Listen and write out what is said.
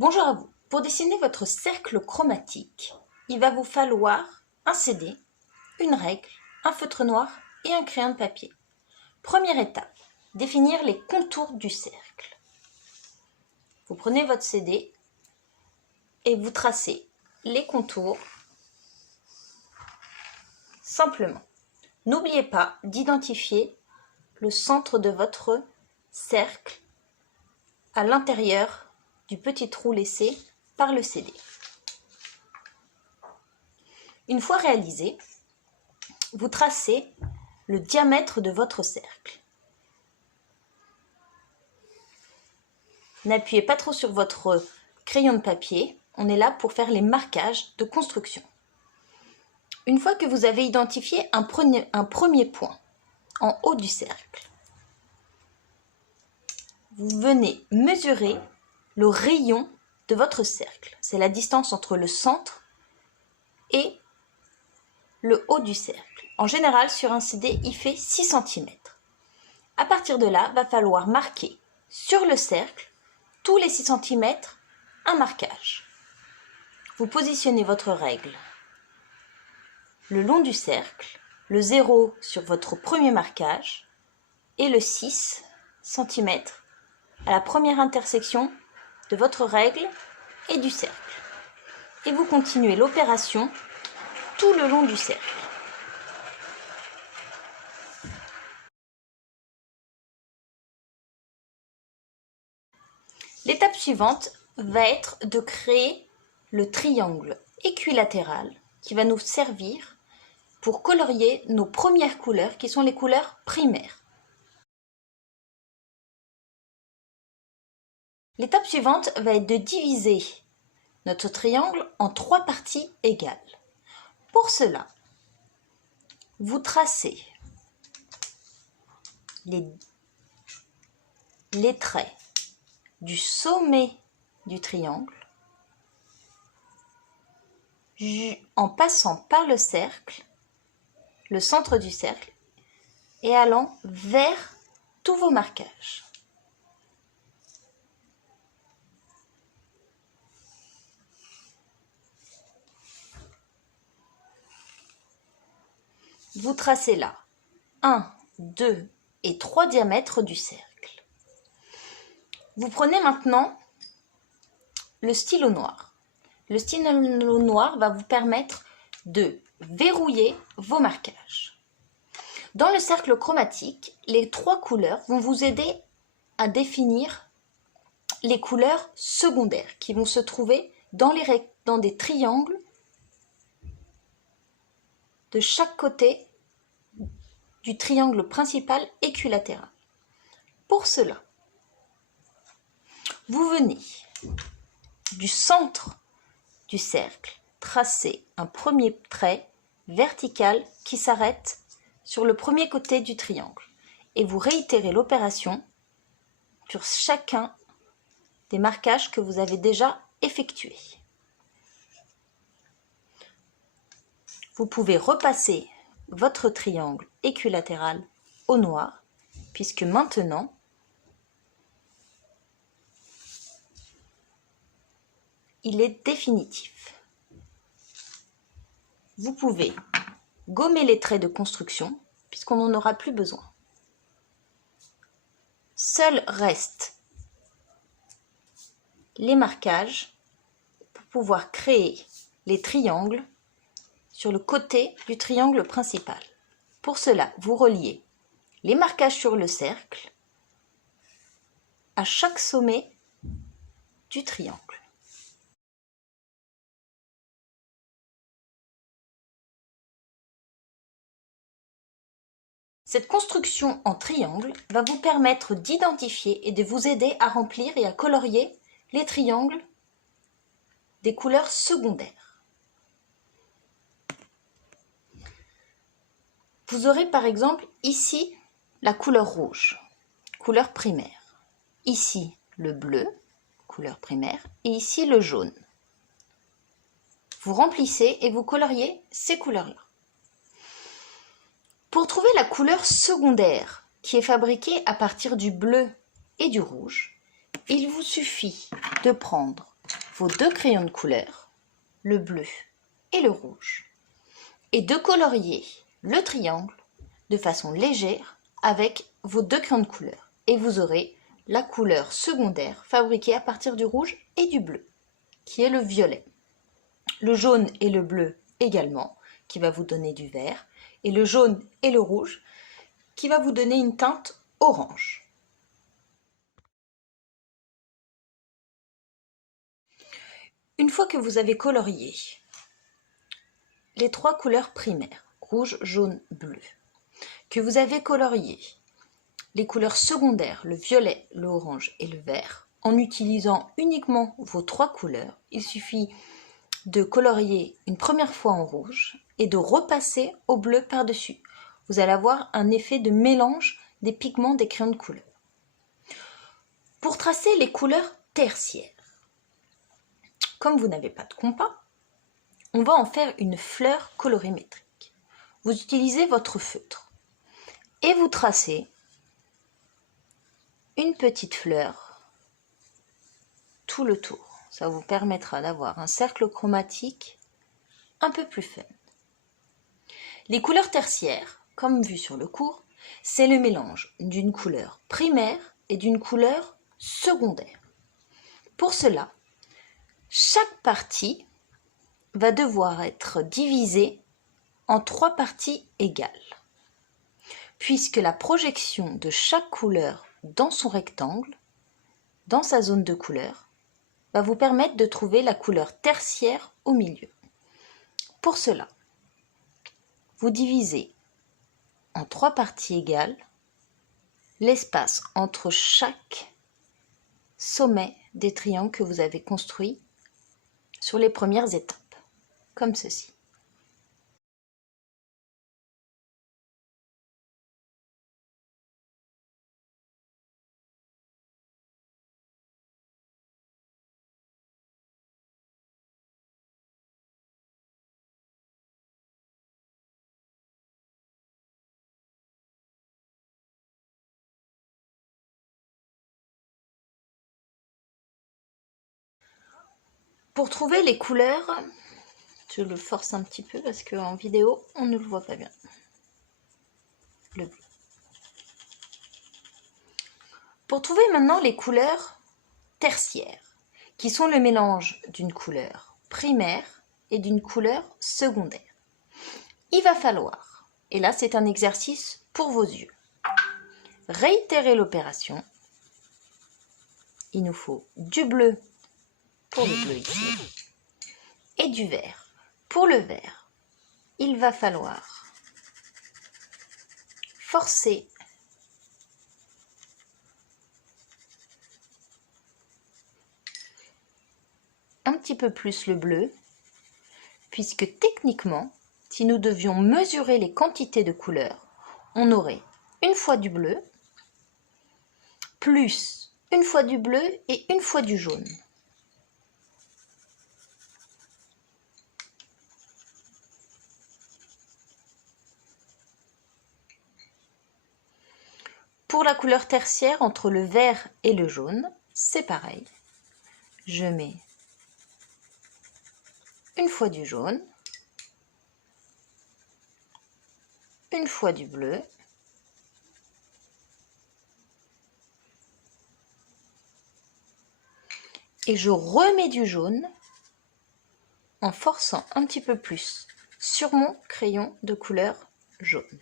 Bonjour à vous. Pour dessiner votre cercle chromatique, il va vous falloir un CD, une règle, un feutre noir et un crayon de papier. Première étape, définir les contours du cercle. Vous prenez votre CD et vous tracez les contours simplement. N'oubliez pas d'identifier le centre de votre cercle à l'intérieur du petit trou laissé par le CD. Une fois réalisé, vous tracez le diamètre de votre cercle. N'appuyez pas trop sur votre crayon de papier, on est là pour faire les marquages de construction. Une fois que vous avez identifié un premier point en haut du cercle, vous venez mesurer le rayon de votre cercle. C'est la distance entre le centre et le haut du cercle. En général, sur un CD, il fait 6 cm. À partir de là, il va falloir marquer sur le cercle, tous les 6 cm, un marquage. Vous positionnez votre règle le long du cercle, le 0 sur votre premier marquage et le 6 cm à la première intersection de votre règle et du cercle. Et vous continuez l'opération tout le long du cercle. L'étape suivante va être de créer le triangle équilatéral qui va nous servir pour colorier nos premières couleurs qui sont les couleurs primaires. L'étape suivante va être de diviser notre triangle en 3 parties égales. Pour cela, vous tracez les traits du sommet du triangle en passant par le cercle, le centre du cercle, et allant vers tous vos marquages. Vous tracez là 1, 2 et 3 diamètres du cercle. Vous prenez maintenant le stylo noir. Le stylo noir va vous permettre de verrouiller vos marquages. Dans le cercle chromatique, les 3 couleurs vont vous aider à définir les couleurs secondaires qui vont se trouver dans des triangles de chaque côté du triangle principal équilatéral. Pour cela, vous venez du centre du cercle tracer un premier trait vertical qui s'arrête sur le premier côté du triangle et vous réitérez l'opération sur chacun des marquages que vous avez déjà effectués. Vous pouvez repasser votre triangle équilatéral au noir puisque maintenant il est définitif. Vous pouvez gommer les traits de construction puisqu'on n'en aura plus besoin. Seuls restent les marquages pour pouvoir créer les triangles sur le côté du triangle principal. Pour cela, vous reliez les marquages sur le cercle à chaque sommet du triangle. Cette construction en triangle va vous permettre d'identifier et de vous aider à remplir et à colorier les triangles des couleurs secondaires. Vous aurez par exemple ici la couleur rouge, couleur primaire. Ici le bleu, couleur primaire, et ici le jaune. Vous remplissez et vous coloriez ces couleurs-là. Pour trouver la couleur secondaire qui est fabriquée à partir du bleu et du rouge, il vous suffit de prendre vos 2 crayons de couleur, le bleu et le rouge, et de colorier le triangle de façon légère avec vos 2 crayons de couleur. Et vous aurez la couleur secondaire fabriquée à partir du rouge et du bleu, qui est le violet. Le jaune et le bleu également, qui va vous donner du vert, et le jaune et le rouge, qui va vous donner une teinte orange. Une fois que vous avez colorié les 3 couleurs primaires, rouge, jaune, bleu, que vous avez colorié les couleurs secondaires, le violet, l'orange et le vert, en utilisant uniquement vos 3 couleurs, il suffit de colorier une première fois en rouge et de repasser au bleu par-dessus. Vous allez avoir un effet de mélange des pigments des crayons de couleur. Pour tracer les couleurs tertiaires, comme vous n'avez pas de compas, on va en faire une fleur colorimétrique. Vous utilisez votre feutre et vous tracez une petite fleur tout le tour. Ça vous permettra d'avoir un cercle chromatique un peu plus fun. Les couleurs tertiaires, comme vu sur le cours, c'est le mélange d'une couleur primaire et d'une couleur secondaire. Pour cela, chaque partie va devoir être divisée en 3 parties égales, puisque la projection de chaque couleur dans son rectangle, dans sa zone de couleur, va vous permettre de trouver la couleur tertiaire au milieu. Pour cela, vous divisez en 3 parties égales l'espace entre chaque sommet des triangles que vous avez construits sur les premières étapes, comme ceci. Pour trouver les couleurs, je le force un petit peu parce qu'en vidéo, on ne le voit pas bien. Le bleu. Pour trouver maintenant les couleurs tertiaires, qui sont le mélange d'une couleur primaire et d'une couleur secondaire, il va falloir, et là c'est un exercice pour vos yeux, réitérer l'opération. Il nous faut du bleu pour le bleu ici et du vert. Pour le vert, il va falloir forcer un petit peu plus le bleu, puisque techniquement, si nous devions mesurer les quantités de couleurs, on aurait une fois du bleu, plus une fois du bleu et une fois du jaune. Pour la couleur tertiaire, entre le vert et le jaune, c'est pareil. Je mets une fois du jaune, une fois du bleu, et je remets du jaune en forçant un petit peu plus sur mon crayon de couleur jaune.